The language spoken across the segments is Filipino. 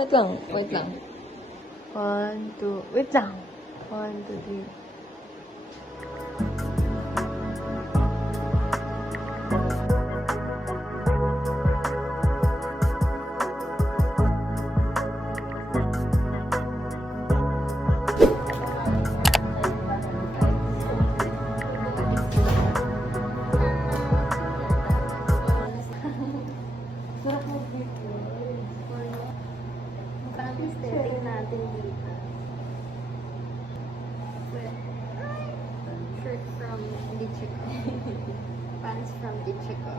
wait lang. Wait lang. 1, 2, wait lang. 1, 2, 3. Setting natin dito. Shirt from Dichico. Pants from Dichico.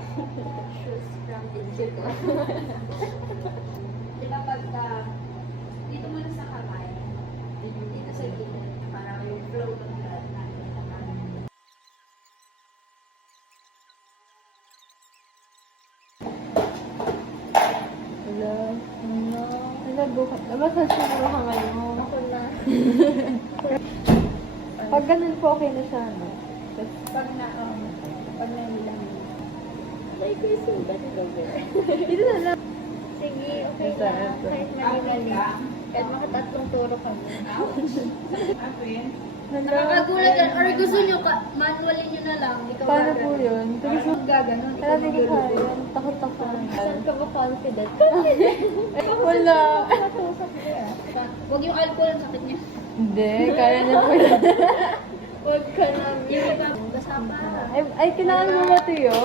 Shoes from Dichico. Diba pagka dito muna sa kamay, dito sa gilid, para yung flow ng blood natin naman. Hello. Hello. Hello, bukas. Basta siguro ka ngayon mo. Ako na. Pag ganun po, okay na siya, no? Tapos, Pag nailang. Like this, sugat ko dito na lang. Sige, okay Ito, na. ito. Kahit mali-mali. Kahit makatatlong turo kami. Nakakagulat yan. Or gusto nyo, manualin nyo na lang. Ikaw Paano po yun? Kasi so, gaganon. kaya hindi ko kaya. Takot ako. Saan ka ba confident? Wala. Huwag yung alcohol ang sakit niya. Hindi, kaya niya po yun. Huwag ka na. Yung iba, kasama. Ay, kailangan mo matuyo.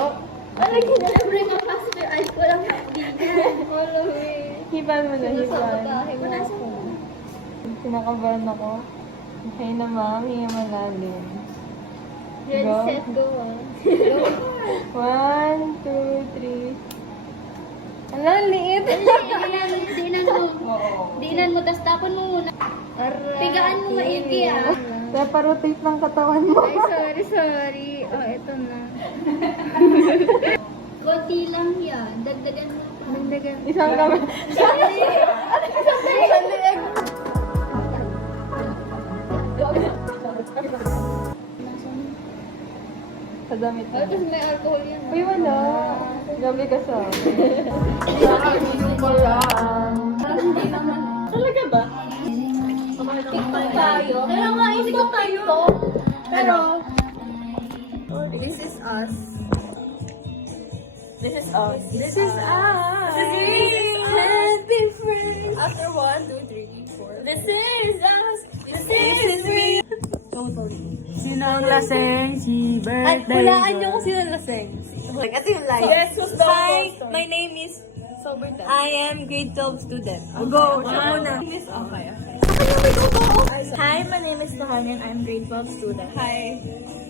Ay, siyempre mapasok yung alcohol ang hindi niya. Wala eh. Hiban mo na, hiban. Punasan mo. Sinakabahan ako. Okay na, ma'am. Hinga malalim. Ready, Go. set, go. 1, 2, 3. Ala, liit. Dinan mo. Dinan mo, tapos tapon mo muna. Pigaan mo maigi ah. Kaya pa-rotate ng katawan mo. Ay, sorry. Oh, eto na. Konti lang yan. Dagdagan mo pa. Dagdagan. Isang kami. Isang liig. Sa damit mo. Tapos may alcohol yan. Uy, wala. Gabi ka sa Talaga ba? TikTok tayo. Kaya nga, TikTok tayo. Pero, This is us. This is us. This is us. Happy friends. After 1, 2, 3, 4. This is us. This is me. Sino ang laseng? Si birthday. Ay, hulaan niyo kung sino ang laseng. Ito yung live. Yes, hi, my name is I am grade 12 student. Go, siya muna. Okay. Hi, my name is Tohanin. I'm grade 12 student. Hi,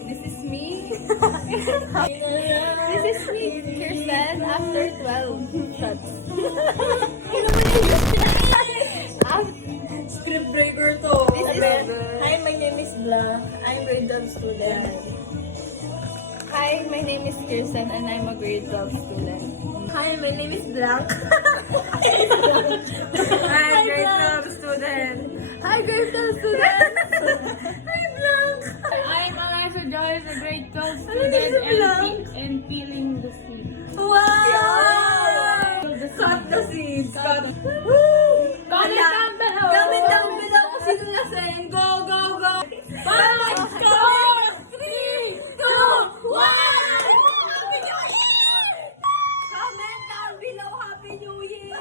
this is me. This is me, Kirsten, after 12 shots. Script breaker to. Hi, my name is Bla. I'm grade 12 student. Hi, my name is Kirsten and I'm a grade 12 student. Hi, my name is Blanc. I'm grade 12 student. Hi, grade 12 student. Hi, Blanc. I'm Alasha Joyce, a grade 12 student and peeling the seed. Wow! Cut the seeds. Comment down below. Comment down below kung sino laseng. Go, go, go. 5, 4, 3, 2, 1. Comment down below. Happy New Year.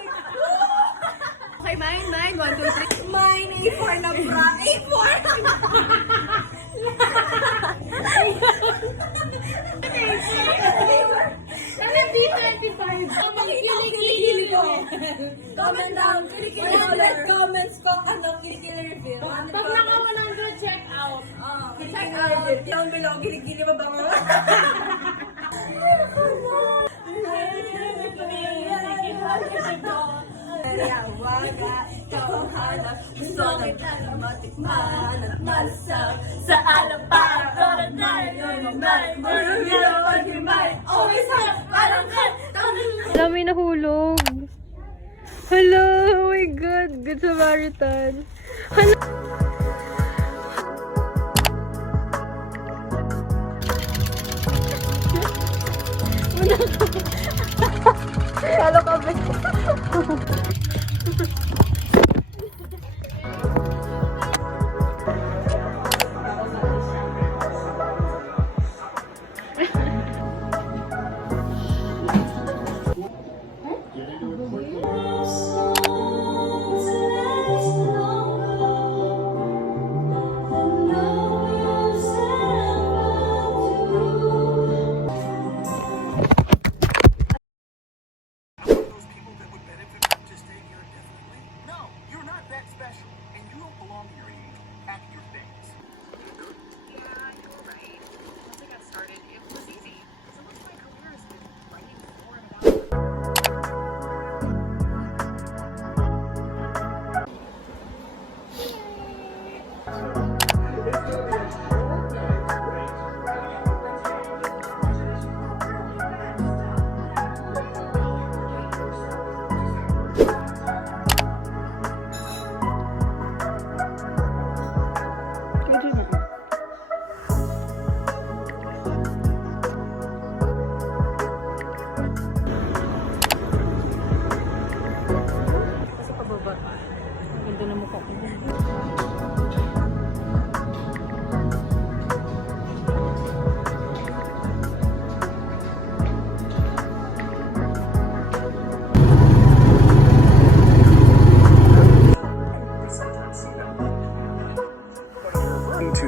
Okay, mine. 1, 2, 3. Mine, A4 na bra. A4. Nandito 25. Kilikili ko. Comment down. Kilikili ulit. Comments ko anong kilikili reveal. Pag naka-100, check out. Check out. Down below, kilikili ba ba nga? Gusto kita na matikman at malasap sa alam para para always have parang Alam, may nahulog. Hello, oh my God, Good Samaritan. Hello. Halo ka ba?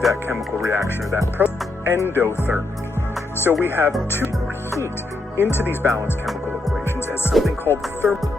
that chemical reaction or that endothermic. So we have two heat into these balanced chemical equations as something called thermal.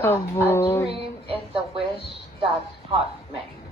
A dream is the wish that's hot made.